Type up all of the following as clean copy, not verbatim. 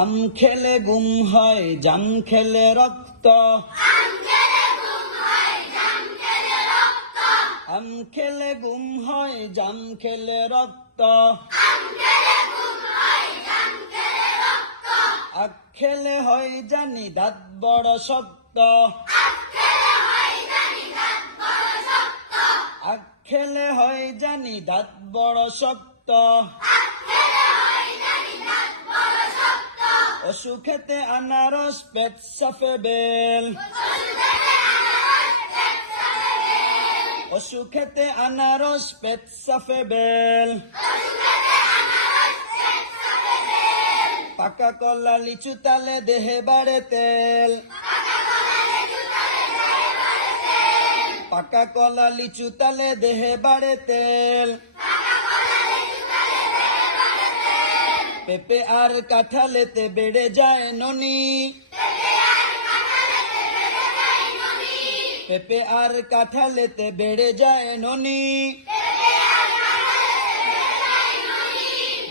আম খেলে গুম হয় জাম খেলে রক্ত, আম খেলে গুম হয় জাম খেলে রক্ত, আম খেলে গুম হয় জাম খেলে রক্ত, আম খেলে গুম হয় জাম খেলে রক্ত, আখ খেলে হয় জানি দাঁত বড় শক্ত, আখ খেলে হয় জানি দাঁত বড় শক্ত, আখ খেলে হয় জানি দাঁত বড় শক্ত, আখ খেলে হয় জানি দাঁত বড় শক্ত, অসুখেতে আনারস পেট সাফে বেল, অসুখেতে আনারস পেট সাফে বেল, পাকা কলা লিচু তালে দেহে বাড়ে তেল, পাকা কলা লিচু তালে দেহে বাড়ে তেল, পেঁপে আর কাঁঠালেতে বেড়ে যায় ননি, পেঁপে আর কাঁঠালেতে বেড়ে যায় ননি,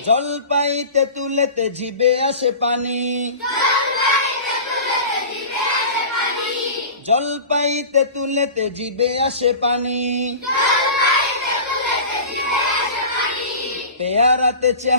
জলপাই তেঁতুলেতে জিবে আসে পানি, জলপাই তেঁতুলেতে জিবে আসে পানি, পেয়ারাতে চেহারা